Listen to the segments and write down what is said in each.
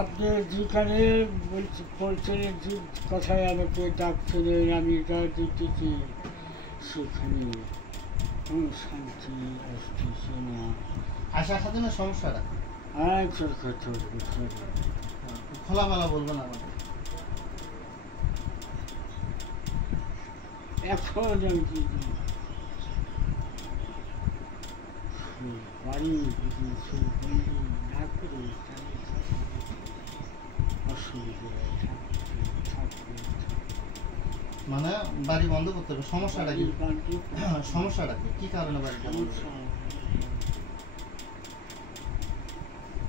আপনি যেখানে বলছিলেন যে কথায় আমাকে ডাকছিলেন আমি যা দিতেছি সেখানে কোনো শান্তি আসতেছে না। আশা খাতুনের সমস্যাটা ছোট ছোট খোলামেলা বলবেন আমাকে। এখন আমি কি বাড়ি যদি সে বন্দি না করে অসুবিধা থাকবে। মানে বাড়ি বন্ধ করতে হবে, সমস্যাটা কি? সমস্যাটা কি কারণে বাড়িটা বন্ধ করতে হবে?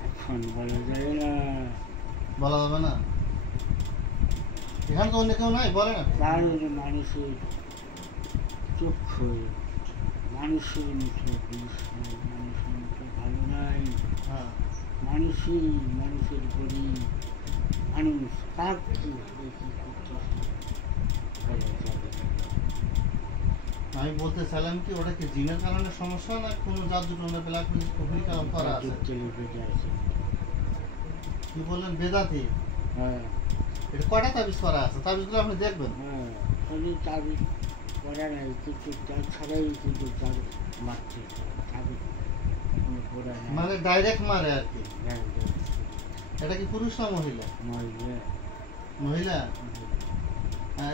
এখন বলা যায় না। বলা যাবে না? এখানে তো অন্য কেউ নাই, বলে না। কারণ মানুষের চক্ষু মানুষের মতো মানুষের মতো ভালো নাই। হ্যাঁ, মানুষের গরি মানুষ কাক কি করতেছে বলা যাবে না। আমি বলতে চাইলাম কি, ওটা কি জিনের কারণে সমস্যা না কোনো জাদু টোনা ব্ল্যাক ম্যাজিক কুফরি কালাম করা আছে? কি বললেন বেদাতি? হ্যাঁ, এটা কয়টা তাবিজ করা আছে? তাবিজগুলো আপনি দেখবেন। হ্যাঁ, কোনো তাবিজ করা নাই, কিছু তার ছাড়াই কিন্তু তার মারছে তাবিজ কোনো করা নাই। মানে ডাইরেক্ট মারে আর কি। হ্যাঁ, এটা কি পুরুষ না মহিলা? মহিলা মহিলা।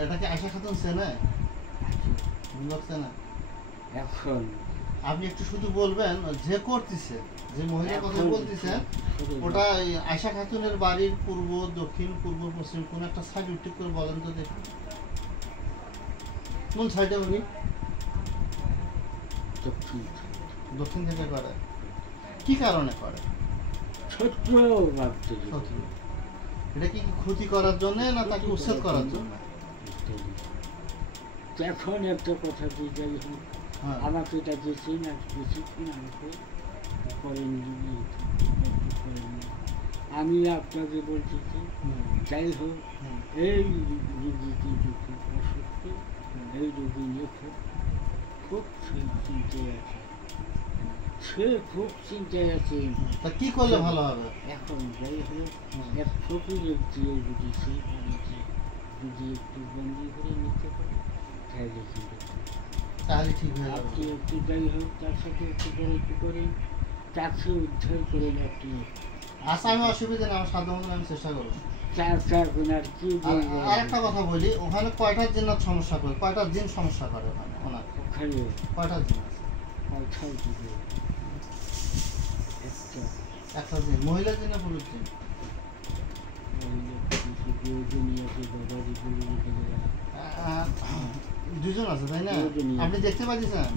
এটা কি আশা খাতুন চেনে? লোক চেনে? এখন আপনি একটু শুধু বলবেন যে করতেছে, যে মহিলার কথা বলতেছেন ওটা আশা খাতুনের বাড়ির পূর্ব দক্ষিণ পূর্ব পশ্চিম কোন একটা সাইড ঠিক করে বলেন তো দেখি। কোন সাইডে উনি? দক্ষিণ থেকে করে। কি কারণে করে? শত্রু ভাবতে শত্রু। এটা কি ক্ষতি করার জন্য না তাকে উচ্ছেদ করার জন্য? এখন একটা কথা দিয়ে যাই হোক, আমাকে এটা দিয়েছেন আর কিছুক্ষণ আমাকে করেননি। আমি আপনাকে বলতেছি যাই হোক, এই রুগীটি যখন অসুস্থ, এই রুগী নিয়ে খুব চিন্তায় আছে। সে খুব চিন্তায় আছে। তা কি করলে ভালো হবে? এখন যাই হোক, এক ফকিরের দিয়ে যদি সেই বাড়িতে যদি একটু বন্দি করে নিতে পারে তাহলে ঠিক হয়ে যাবে। আপনি একটু যাই হোক তার সাথে একটু একটু করেন, তাকে উদ্ধার করেন আপনি। আচ্ছা, আমি অসুবিধা নেই, আমার সাধ্য মতো আমি চেষ্টা করবো। আর কি বলবো। আর একটা কথা বলি, ওখানে কয়টা জিন্নাত সমস্যা করে? কয়টা জিন সমস্যা করে ওখানে? ওনার ওখানে কয়টা জিন আছে? একটা জিন, মহিলা জিন না পুরুষ জিন? দুজন আছে তাই না? আপনি দেখতে পাচ্ছেন?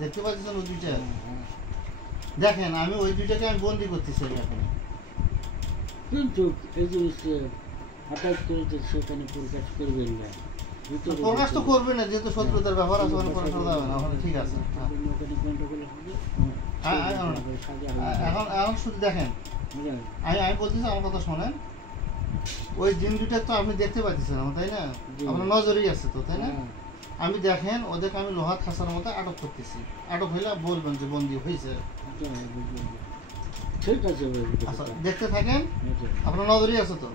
দেখতে পাচ্ছেন ওই দুইটা? দেখেন, আমি ওই দুইটাকে আমি বন্দি করতেছি এখন। কিন্তু এই জিনিসটা হঠাৎ করে তো সেখানে প্রকাশ করবেন না। প্রকাশ তো করবে না, যেহেতু শত্রুতার ব্যাপার আছে, ওখানে প্রকাশ করা যাবে না। ওখানে ঠিক আছে। এখন শুধু দেখেন, আমি বলতেছি, আমার কথা শোনেন। ওই জিন দুটা তো আপনি দেখতে পাচ্ছেন আমার, তাই না? আপনার নজরেই আছে তো, তাই না? আমি দেখেন ওদেরকে আমি লোহার খাঁচার মধ্যে আটক করতেছি। আটক হইলে বলবেন যে বন্দি হয়েছে। ঠিক আছে, আচ্ছা, দেখতে থাকেন। আপনার নজরেই আছে তো?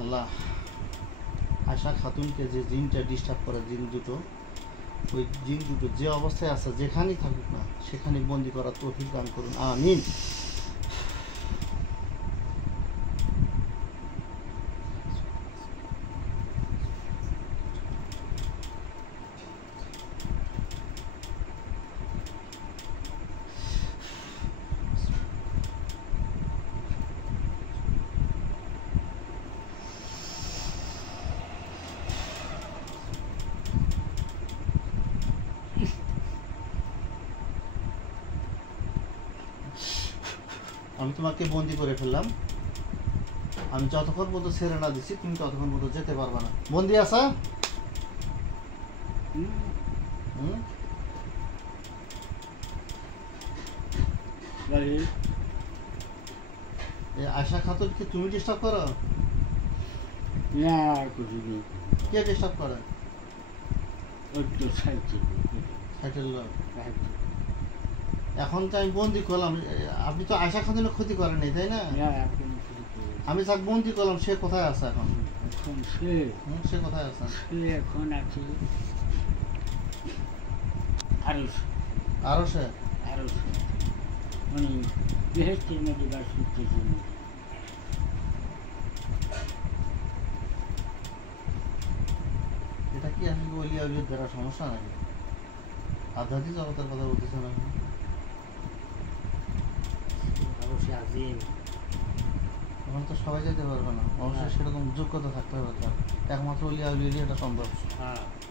আল্লাহ, আশা খাতুনকে যে জিনটা ডিস্টার্ব করে, জিন দুটো, ওই জিন দুটো যে অবস্থায় আছে যেখানেই থাকুক না সেখানে বন্দি করার তৌফিক দান করুন, আমিন। আমি তোমাকে বন্দি করে ফেললাম। আমি যতক্ষণ পর্যন্ত ছেড়ে না দিচ্ছি তুমি ততক্ষণ পর্যন্ত যেতে পারবা না। বন্দি আছা? আশা খাতুনকে তুমি ডিস্টার্ব করো? না, কে ডিস্টার্ব করে? ওর তো সাইকেল সাইকেল লোক। এখন তো আমি বন্দি করলাম, আপনি তো আশা খাতুনের ক্ষতি করেননি তাই না? আমি যাক বন্দি করলাম, সে কোথায় আছে এখন? এখন সে কোথায় আছে? সে এখন আছে আরো সে মানে বেহেস্তের মধ্যে বাস করতেছে। এটা কি আসলে ওলিয়া উলিয়ার দ্বারা সমস্যা নাকি? আধ্যাত্মিক জগতের কথা বলতেছে না? আরো সে আছে। এখন তো সবাই যেতে পারবে না, অবশ্যই সেরকম যোগ্যতা থাকতে হবে তার। একমাত্র ওলিয়া উলিয়া এটা সম্ভব।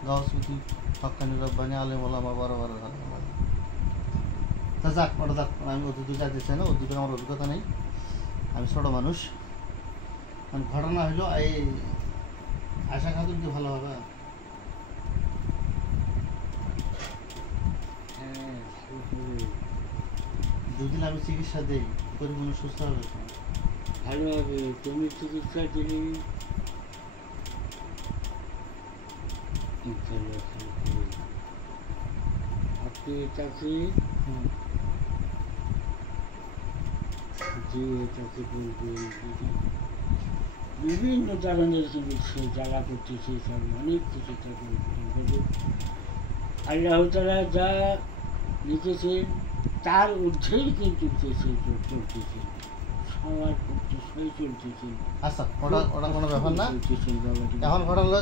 গাউসপতি হক্কানি রব্বানি আলেম ওলামা বড় বড় তা যাক, ওটা যাক, আমি অতীতে যাইতে চাই না, অতীতে আমার অভিজ্ঞতা নেই, আমি ছোট মানুষ। মানে ঘটনা হইলো এই আশা খাতুন কি ভালো হবে? যদি আমি চিকিৎসা দিই পরিপূর্ণ সুস্থ হবে তো? ভালো হবে। তুমি চিকিৎসা দিলে আপনি এটাকে যে এটাকে বলবেন বিভিন্ন ধরনের চিকিৎসা জ্বালা করতেছে, সব অনেক কিছু থাকে। আল্লাহ তাআলা যা লিখেছেন তার ঊর্ধ্বেই কিন্তু চলতেছে, সবার সই চলতেছে। আচ্ছা, ওটা কোনো ব্যাপার না। এখন ঘটনা হলো,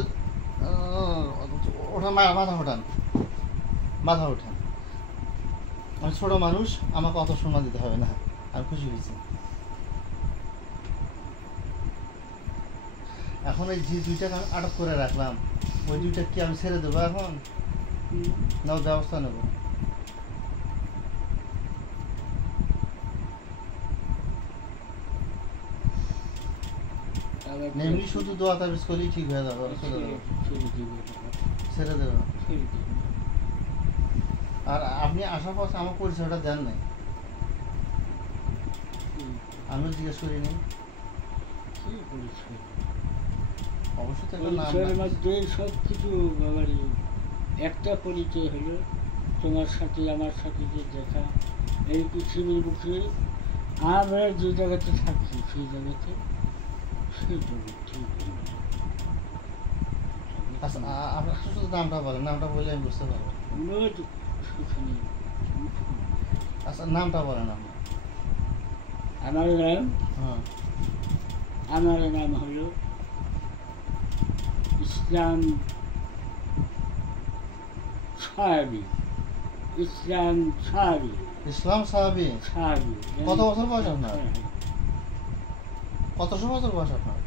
ওটা মাথা ওঠান। আমি ছোট মানুষ, আমাকে অত সম্মান দিতে হবে না, আমি খুশি হয়েছি। এখন এই যে দুইটাকে আমি আটক করে রাখলাম, ওই দুইটা কি আমি ছেড়ে দেবো এখন, না ব্যবস্থা নেবো? এমনি শুধু দোয়া তাবিজ করলেই ঠিক হয়ে যাবে, ছেড়ে দেবে। আর আপনি আসার পর আমার পরিচয়টা দেন নাই, আমিও জিজ্ঞেস করিনি। অবশ্যই তো পরিচয়ের মধ্যে সব কিছু বাবারই একটা পরিচয় হলো তোমার সাথে আমার সাথে যে দেখা। এই পৃথিবীর বুকে আমরা যে জায়গাতে থাকি সেই জায়গাতে আচ্ছা, আপনার শুধু নামটা বলেন, নামটা বললে আমি বুঝতে পারবো। আচ্ছা, নামটা বলেন আপনি। আমার নাম হলো ইসলাম সাহাবী। ইসলাম সাহাবী। কত বছর বয়স আপনার? কতশো বছর বয়স আপনার?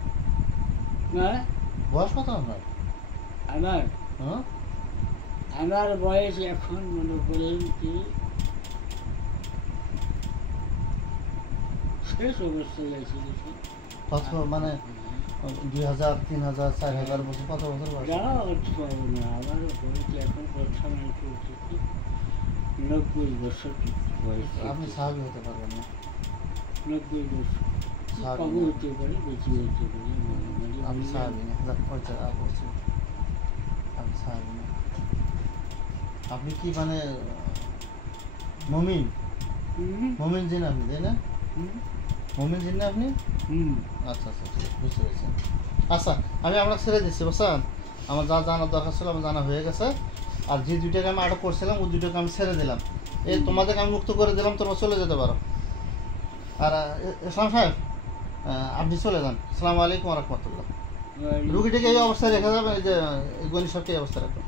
বয়স কত আপনার? আমার বয়স এখন মনে করেন কি শেষ অবস্থায় আছে। কত মানে 2000, 3000, 4000 বছর? কত বছর বয়স? আমার বয়স এখন বর্তমানে চলছে 90 বছর বয়স। আপনি সাহাবী হতে পারবেন না। 90 বছর কম হতে পারে, বেশি হতে পারে। আপনি সাহাবী না, আপনি সাহাবী না। আপনি কি মানে মমিন জিন আপনি, তাই না? মমিন জিন না আপনি? আচ্ছা, বুঝতে পেরেছি। আচ্ছা, আমি আপনাকে ছেড়ে দিচ্ছি, বুঝছেন? আমার যা জানার দরকার ছিল আমার জানা হয়ে গেছে। আর যে দুইটাকে আমি আটক করছিলাম ওই দুইটাকে আমি ছেড়ে দিলাম। এই তোমাদেরকে আমি মুক্ত করে দিলাম, তোমরা চলে যেতে পারো। আর ইসলাম সাহেব, আপনি চলে যান। আসসালামু আলাইকুম ওয়া রাহমাতুল্লাহ। রুগীটাকে এই অবস্থায় রেখে যাবেন, এই যে গণি সাহেবকে এই অবস্থায় রাখবেন।